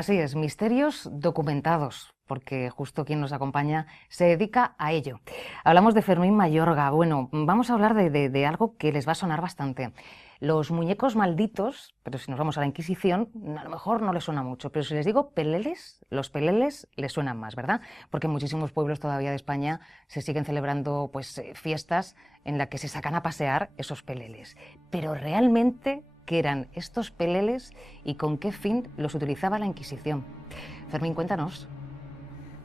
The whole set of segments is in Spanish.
Así es, misterios documentados, porque justo quien nos acompaña se dedica a ello. Hablamos de Fermín Mayorga. Bueno, vamos a hablar de algo que les va a sonar bastante. Los muñecos malditos, pero si nos vamos a la Inquisición, a lo mejor no les suena mucho, pero si les digo peleles, los peleles les suenan más, ¿verdad? Porque en muchísimos pueblos todavía de España se siguen celebrando fiestas en las que se sacan a pasear esos peleles. Pero realmente, ¿qué eran estos peleles y con qué fin los utilizaba la Inquisición? Fermín, cuéntanos.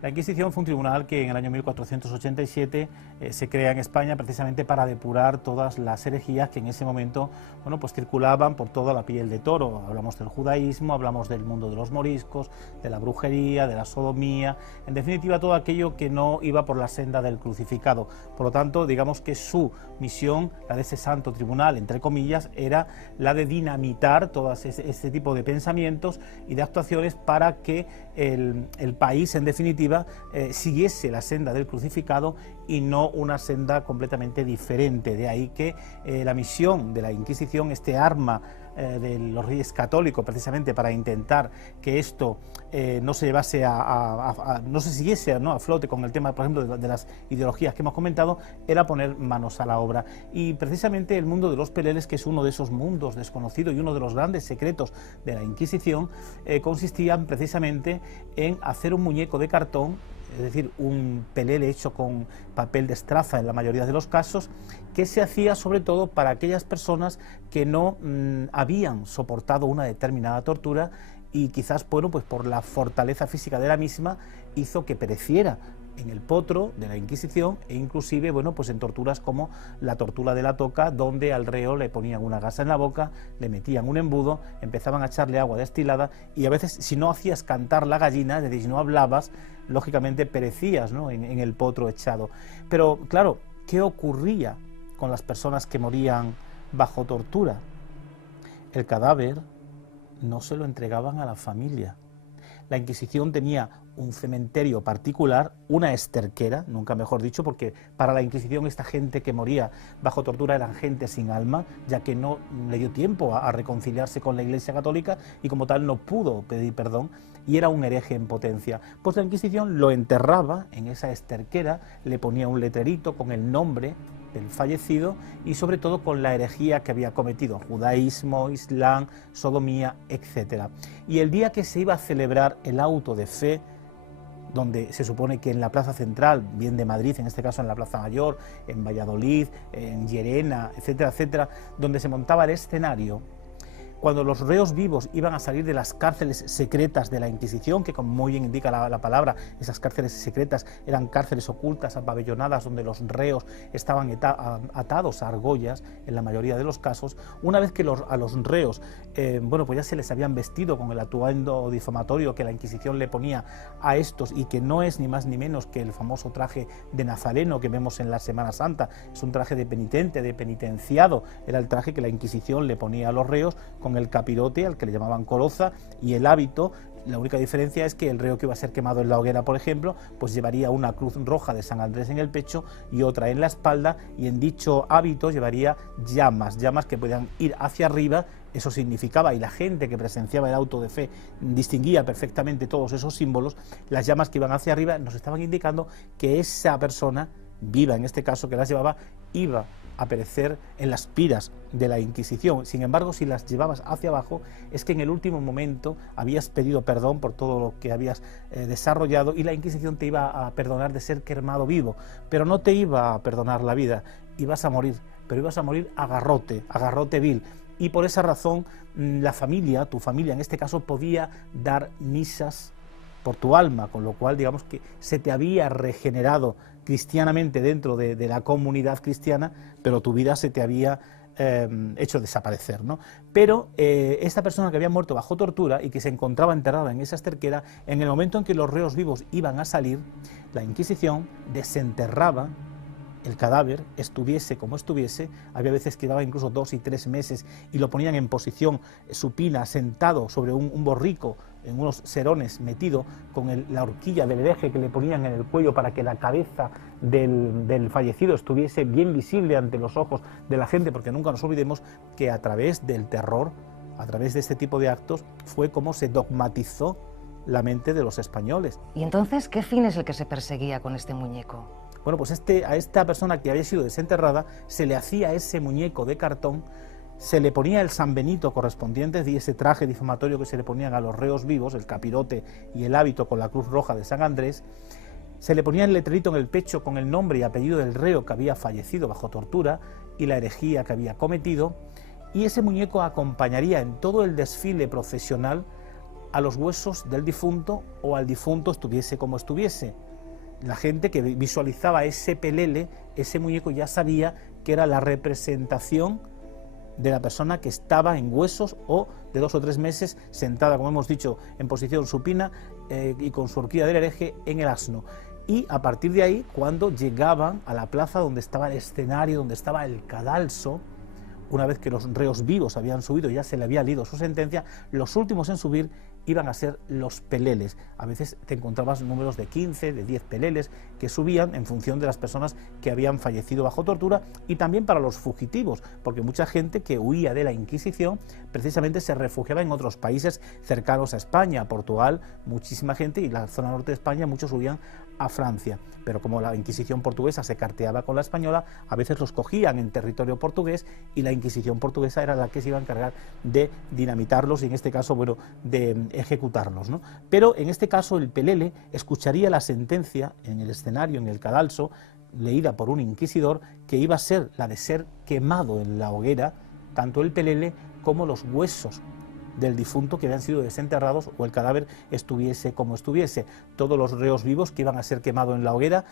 La Inquisición fue un tribunal que en el año 1487 se crea en España precisamente para depurar todas las herejías que en ese momento pues circulaban por toda la piel de toro. Hablamos del judaísmo, hablamos del mundo de los moriscos, de la brujería, de la sodomía, en definitiva todo aquello que no iba por la senda del crucificado. Por lo tanto, digamos que su misión, la de ese santo tribunal, entre comillas, era la de dinamitar todo ese tipo de pensamientos y de actuaciones para que el país, en definitiva, siguiese la senda del crucificado y no una senda completamente diferente. De ahí que la misión de la Inquisición, este arma de los reyes católicos, precisamente para intentar que esto no se llevase no se siguiese a flote con el tema, por ejemplo, de las ideologías que hemos comentado, era poner manos a la obra. Y precisamente el mundo de los peleles, que es uno de esos mundos desconocidos y uno de los grandes secretos de la Inquisición, consistían precisamente en hacer un muñeco de cartón, es decir, un pelele hecho con papel de estraza en la mayoría de los casos, que se hacía sobre todo para aquellas personas que no habían soportado una determinada tortura y quizás pues por la fortaleza física de la misma hizo que pereciera en el potro de la Inquisición e inclusive pues en torturas como la tortura de la toca, donde al reo le ponían una gasa en la boca, le metían un embudo, empezaban a echarle agua destilada y a veces si no hacías cantar la gallina, es decir, si no hablabas, lógicamente perecías en el potro echado. Pero claro, ¿qué ocurría con las personas que morían bajo tortura? El cadáver no se lo entregaban a la familia. La Inquisición tenía un cementerio particular, una esterquera, nunca mejor dicho, porque para la Inquisición esta gente que moría bajo tortura eran gente sin alma, ya que no le dio tiempo a reconciliarse con la Iglesia Católica y como tal no pudo pedir perdón y era un hereje en potencia. Pues la Inquisición lo enterraba en esa esterquera, le ponía un letrerito con el nombre del fallecido y sobre todo con la herejía que había cometido, judaísmo, islam, sodomía, etc. Y el día que se iba a celebrar el auto de fe, donde se supone que en la plaza central, bien de Madrid, en este caso en la Plaza Mayor, en Valladolid, en Llerena, etcétera, etcétera, donde se montaba el escenario, cuando los reos vivos iban a salir de las cárceles secretas de la Inquisición, que como muy bien indica la palabra, esas cárceles secretas eran cárceles ocultas, apabellonadas, donde los reos estaban atados a argollas, en la mayoría de los casos, una vez que a los reos, pues ya se les habían vestido con el atuendo difamatorio que la Inquisición le ponía a estos, y que no es ni más ni menos que el famoso traje de nazareno que vemos en la Semana Santa, es un traje de penitente, de penitenciado, era el traje que la Inquisición le ponía a los reos, con el capirote al que le llamaban coroza y el hábito. La única diferencia es que el reo que iba a ser quemado en la hoguera, por ejemplo, pues llevaría una cruz roja de San Andrés en el pecho y otra en la espalda, y en dicho hábito llevaría llamas que podían ir hacia arriba. Eso significaba, y la gente que presenciaba el auto de fe distinguía perfectamente todos esos símbolos, las llamas que iban hacia arriba nos estaban indicando que esa persona viva, en este caso que las llevaba, iba a perecer en las piras de la Inquisición. Sin embargo, si las llevabas hacia abajo, es que en el último momento habías pedido perdón por todo lo que habías desarrollado y la Inquisición te iba a perdonar de ser quemado vivo, pero no te iba a perdonar la vida, ibas a morir, pero ibas a morir a garrote vil. Y por esa razón la familia, tu familia en este caso, podía dar misas por tu alma, con lo cual digamos que se te había regenerado cristianamente dentro de la comunidad cristiana, pero tu vida se te había hecho desaparecer, ¿no? Pero esta persona que había muerto bajo tortura y que se encontraba enterrada en esa esterquera, en el momento en que los reos vivos iban a salir, la Inquisición desenterraba el cadáver, estuviese como estuviese. Había veces que daba incluso 2 y 3 meses y lo ponían en posición supina, sentado sobre un borrico, en unos serones, metido con la horquilla del hereje que le ponían en el cuello para que la cabeza del fallecido estuviese bien visible ante los ojos de la gente, porque nunca nos olvidemos que a través del terror, a través de este tipo de actos, fue como se dogmatizó la mente de los españoles. ¿Y entonces qué fin es el que se perseguía con este muñeco? Bueno, pues a esta persona que había sido desenterrada se le hacía ese muñeco de cartón, se le ponía el San Benito correspondiente, y ese traje difamatorio que se le ponían a los reos vivos, el capirote y el hábito con la cruz roja de San Andrés, se le ponía el letrerito en el pecho con el nombre y apellido del reo que había fallecido bajo tortura y la herejía que había cometido, y ese muñeco acompañaría en todo el desfile procesional a los huesos del difunto o al difunto estuviese como estuviese. La gente que visualizaba ese pelele, ese muñeco, ya sabía que era la representación de la persona que estaba en huesos o de 2 o 3 meses sentada, como hemos dicho, en posición supina y con su horquilla del hereje en el asno. Y a partir de ahí, cuando llegaban a la plaza donde estaba el escenario, donde estaba el cadalso, una vez que los reos vivos habían subido y ya se le había leído su sentencia, los últimos en subir iban a ser los peleles. A veces te encontrabas números de 15, de 10 peleles que subían en función de las personas que habían fallecido bajo tortura, y también para los fugitivos, porque mucha gente que huía de la Inquisición precisamente se refugiaba en otros países cercanos a España, a Portugal, muchísima gente, y la zona norte de España muchos huían a Francia, pero como la Inquisición portuguesa se carteaba con la española, a veces los cogían en territorio portugués y la Inquisición portuguesa era la que se iba a encargar de dinamitarlos y en este caso, bueno, de ejecutarlos, ¿no? Pero en este caso el pelele escucharía la sentencia en el escenario, en el cadalso, leída por un inquisidor, que iba a ser la de ser quemado en la hoguera, tanto el pelele como los huesos del difunto que habían sido desenterrados o el cadáver estuviese como estuviese. Todos los reos vivos que iban a ser quemados en la hoguera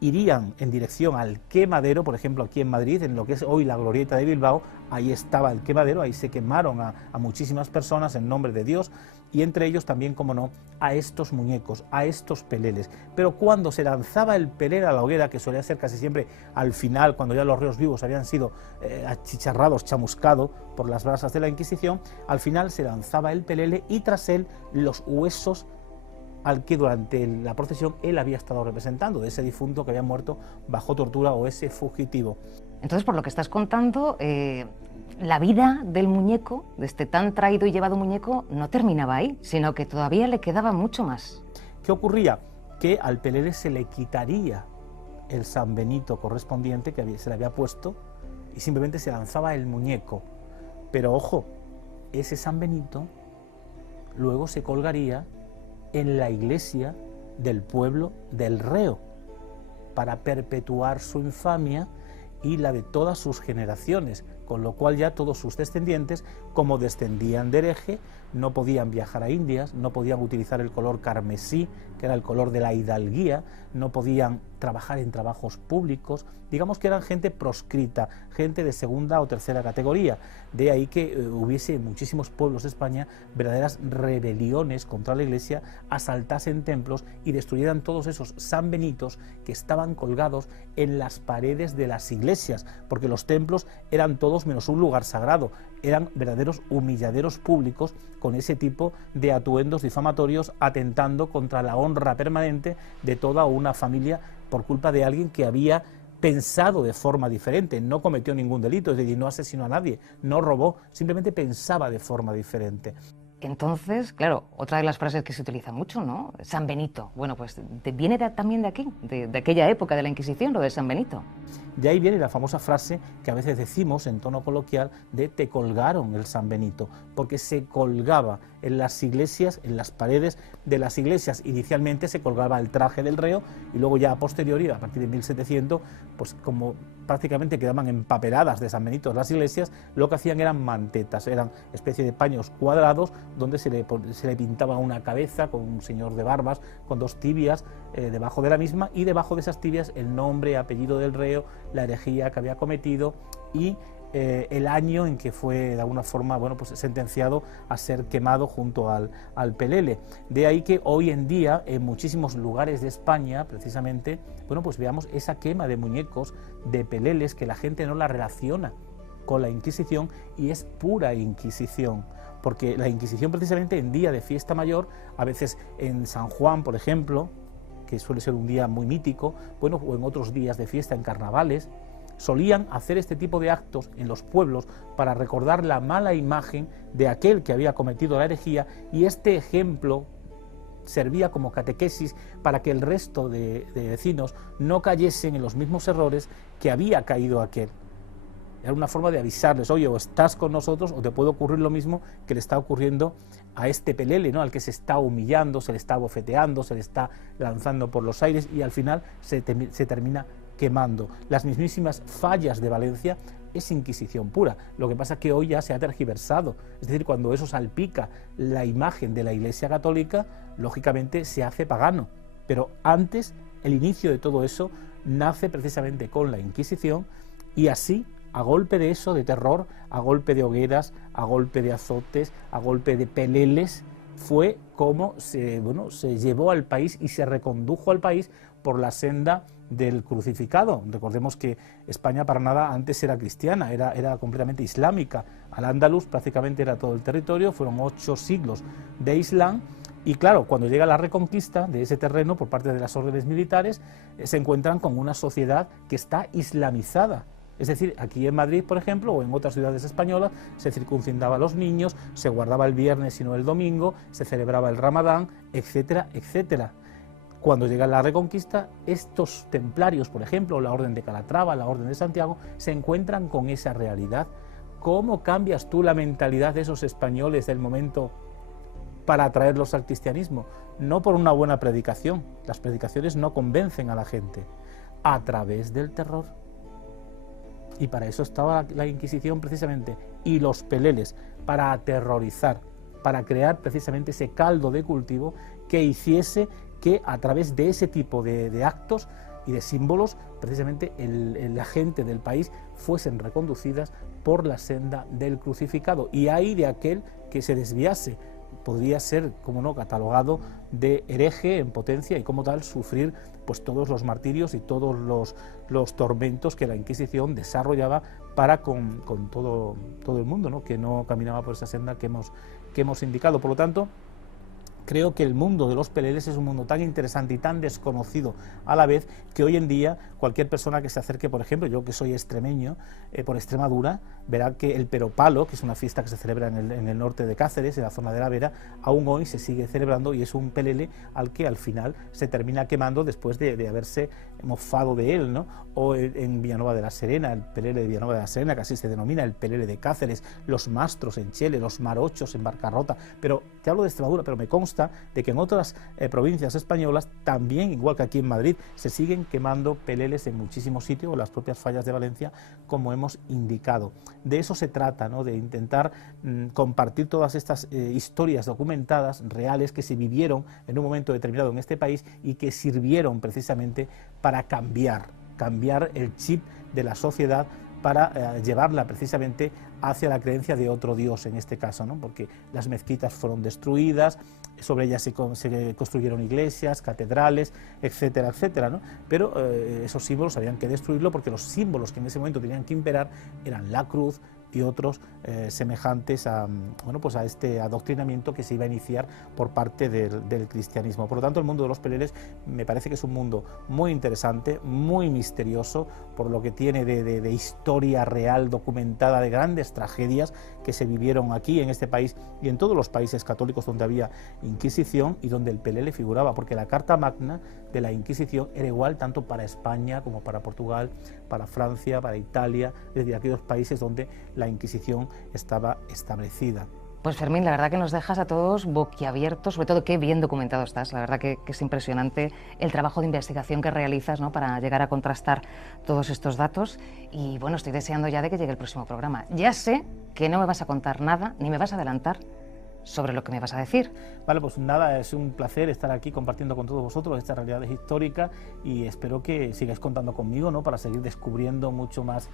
irían en dirección al quemadero. Por ejemplo, aquí en Madrid, en lo que es hoy la Glorieta de Bilbao, ahí estaba el quemadero, ahí se quemaron a muchísimas personas en nombre de Dios, y entre ellos también, como no, a estos muñecos, a estos peleles. Pero cuando se lanzaba el pelele a la hoguera, que solía ser casi siempre al final, cuando ya los reos vivos habían sido achicharrados, chamuscados por las brasas de la Inquisición, al final se lanzaba el pelele y tras él los huesos al que durante la procesión él había estado representando, de ese difunto que había muerto bajo tortura o ese fugitivo. Entonces, por lo que estás contando, la vida del muñeco, de este tan traído y llevado muñeco, no terminaba ahí, sino que todavía le quedaba mucho más. ¿Qué ocurría? Que al pelele se le quitaría el San Benito correspondiente que se le había puesto y simplemente se lanzaba el muñeco. Pero ojo, ese San Benito luego se colgaría en la iglesia del pueblo del reo para perpetuar su infamia y la de todas sus generaciones, con lo cual ya todos sus descendientes, como descendían de hereje, no podían viajar a Indias, no podían utilizar el color carmesí, que era el color de la hidalguía, no podían trabajar en trabajos públicos, digamos que eran gente proscrita, gente de segunda o tercera categoría. De ahí que hubiese en muchísimos pueblos de España verdaderas rebeliones contra la Iglesia, asaltasen templos y destruyeran todos esos San Benitos que estaban colgados en las paredes de las iglesias, porque los templos eran todos menos un lugar sagrado, eran verdaderos humilladeros públicos con ese tipo de atuendos difamatorios, atentando contra la honra permanente de toda una familia por culpa de alguien que había pensado de forma diferente, no cometió ningún delito, es decir, no asesinó a nadie, no robó, simplemente pensaba de forma diferente. Entonces, claro, otra de las frases que se utiliza mucho, ¿no? San Benito. Bueno, pues viene también de aquí, de aquella época de la Inquisición, lo de San Benito. De ahí viene la famosa frase que a veces decimos en tono coloquial de te colgaron el San Benito, porque se colgaba en las iglesias, en las paredes de las iglesias. Inicialmente se colgaba el traje del reo y luego ya a posteriori, a partir de 1700, pues como prácticamente quedaban empapeladas de San Benito las iglesias, lo que hacían eran mantetas, eran especie de paños cuadrados donde se le pintaba una cabeza con un señor de barbas, con 2 tibias debajo de la misma, y debajo de esas tibias el nombre, apellido del reo, la herejía que había cometido y el año en que fue de alguna forma, bueno, pues sentenciado a ser quemado junto al pelele. De ahí que hoy en día en muchísimos lugares de España, precisamente, bueno, pues veamos esa quema de muñecos, de peleles, que la gente no la relaciona con la Inquisición y es pura Inquisición, porque la Inquisición precisamente en día de fiesta mayor, a veces en San Juan, por ejemplo, que suele ser un día muy mítico, bueno, o en otros días de fiesta, en carnavales, solían hacer este tipo de actos en los pueblos para recordar la mala imagen de aquel que había cometido la herejía, y este ejemplo servía como catequesis para que el resto de vecinos no cayesen en los mismos errores que había caído aquel. Era una forma de avisarles, oye, o estás con nosotros o te puede ocurrir lo mismo que le está ocurriendo a este pelele, ¿no? Al que se está humillando, se le está bofeteando, se le está lanzando por los aires y al final se termina quemando. Las mismísimas fallas de Valencia es Inquisición pura. Lo que pasa es que hoy ya se ha tergiversado. Es decir, cuando eso salpica la imagen de la Iglesia Católica, lógicamente se hace pagano. Pero antes, el inicio de todo eso nace precisamente con la Inquisición y así, a golpe de eso, de terror, a golpe de hogueras, a golpe de azotes, a golpe de peleles, fue como se llevó al país y se recondujo al país por la senda del crucificado. Recordemos que España para nada antes era cristiana, era completamente islámica. Al-Ándalus prácticamente era todo el territorio, fueron 8 siglos de Islam. Y claro, cuando llega la reconquista de ese terreno por parte de las órdenes militares, se encuentran con una sociedad que está islamizada. Es decir, aquí en Madrid, por ejemplo, o en otras ciudades españolas, se circuncidaba a los niños, se guardaba el viernes y no el domingo, se celebraba el Ramadán, etcétera, etcétera. Cuando llega la Reconquista, estos templarios, por ejemplo, la Orden de Calatrava, la Orden de Santiago, se encuentran con esa realidad. ¿Cómo cambias tú la mentalidad de esos españoles del momento para atraerlos al cristianismo? No por una buena predicación, las predicaciones no convencen a la gente, a través del terror. Y para eso estaba la Inquisición precisamente, y los peleles, para aterrorizar, para crear precisamente ese caldo de cultivo que hiciese que a través de ese tipo de actos y de símbolos, precisamente la gente del país fuesen reconducidas por la senda del crucificado. Y ahí de aquel que se desviase, podría ser, como no, catalogado de hereje en potencia y como tal sufrir pues todos los martirios y todos los tormentos que la Inquisición desarrollaba para con todo el mundo, ¿no?, que no caminaba por esa senda que hemos indicado. Por lo tanto, creo que el mundo de los peleles es un mundo tan interesante y tan desconocido a la vez que hoy en día cualquier persona que se acerque, por ejemplo, yo que soy extremeño, por Extremadura, verá que el Peropalo, que es una fiesta que se celebra en el norte de Cáceres, en la zona de la Vera, aún hoy se sigue celebrando y es un pelele al que al final se termina quemando después de haberse mofado de él, ¿no? O en Villanueva de la Serena, el pelele de Villanueva de la Serena, que así se denomina, el pelele de Cáceres, los mastros en Chele, los marochos en Barcarrota, pero te hablo de Extremadura, pero me consta de que en otras provincias españolas también, igual que aquí en Madrid, se siguen quemando peleles en muchísimos sitios, o las propias fallas de Valencia, como hemos indicado. De eso se trata, ¿no?, de intentar compartir todas estas historias documentadas, reales, que se vivieron en un momento determinado en este país y que sirvieron precisamente para cambiar el chip de la sociedad, para llevarla precisamente hacia la creencia de otro Dios en este caso, ¿no?, porque las mezquitas fueron destruidas, sobre ellas se construyeron iglesias, catedrales, etcétera, etcétera, ¿no? Pero esos símbolos habían que destruirlo porque los símbolos que en ese momento tenían que imperar eran la cruz y otros semejantes a este adoctrinamiento que se iba a iniciar por parte del cristianismo. Por lo tanto, el mundo de los peleles me parece que es un mundo muy interesante, muy misterioso, por lo que tiene de historia real documentada, de grandes tragedias que se vivieron aquí en este país y en todos los países católicos donde había Inquisición y donde el pelele figuraba, porque la Carta Magna de la Inquisición era igual tanto para España como para Portugal, para Francia, para Italia, es decir, aquellos países donde la Inquisición estaba establecida. Pues Fermín, la verdad que nos dejas a todos boquiabiertos, sobre todo qué bien documentado estás, la verdad que es impresionante el trabajo de investigación que realizas, ¿no?, para llegar a contrastar todos estos datos y bueno, estoy deseando ya de que llegue el próximo programa. Ya sé que no me vas a contar nada, ni me vas a adelantar sobre lo que me vas a decir. Vale, pues nada, es un placer estar aquí compartiendo con todos vosotros esta realidad histórica y espero que sigáis contando conmigo, ¿no?, para seguir descubriendo mucho más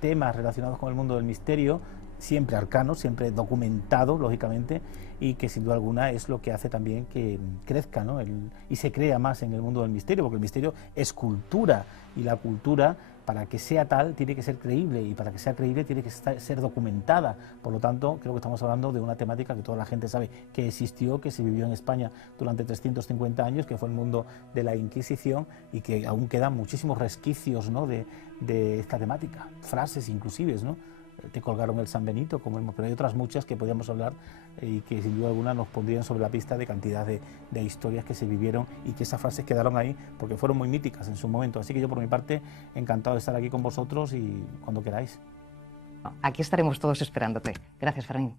temas relacionados con el mundo del misterio, siempre arcanos, siempre documentados, lógicamente, y que sin duda alguna es lo que hace también que crezca, ¿no?, y se crea más en el mundo del misterio, porque el misterio es cultura, y la cultura, para que sea tal, tiene que ser creíble, y para que sea creíble tiene que ser documentada. Por lo tanto, creo que estamos hablando de una temática que toda la gente sabe que existió, que se vivió en España durante 350 años, que fue el mundo de la Inquisición, y que aún quedan muchísimos resquicios, ¿no?, de esta temática, frases inclusive, ¿no?, te colgaron el San Benito, como hemos, pero hay otras muchas que podríamos hablar y que sin duda alguna nos pondrían sobre la pista de cantidad de historias que se vivieron y que esas frases quedaron ahí porque fueron muy míticas en su momento. Así que yo por mi parte encantado de estar aquí con vosotros y cuando queráis. Aquí estaremos todos esperándote. Gracias, Fermín.